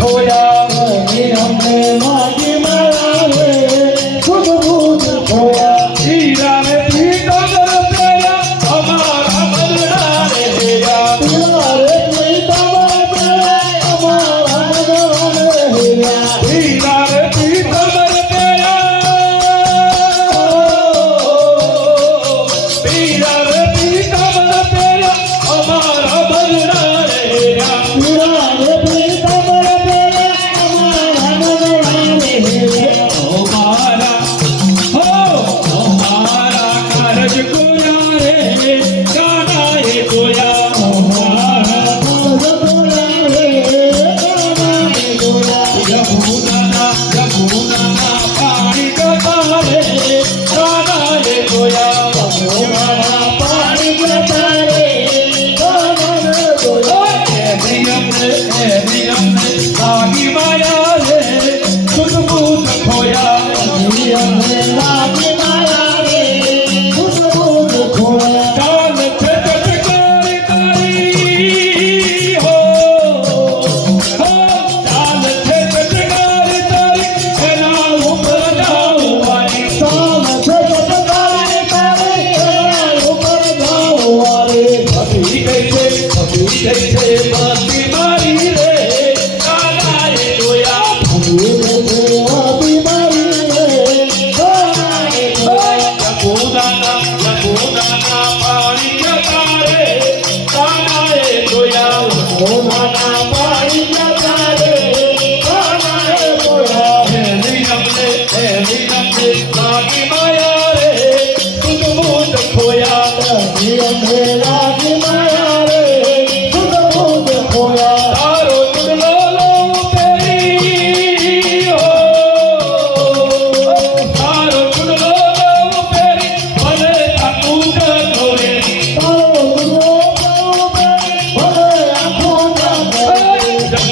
Oh yeah. ya buru na ya buru na લાગી માયા રે તું મોત ખોયા લાગી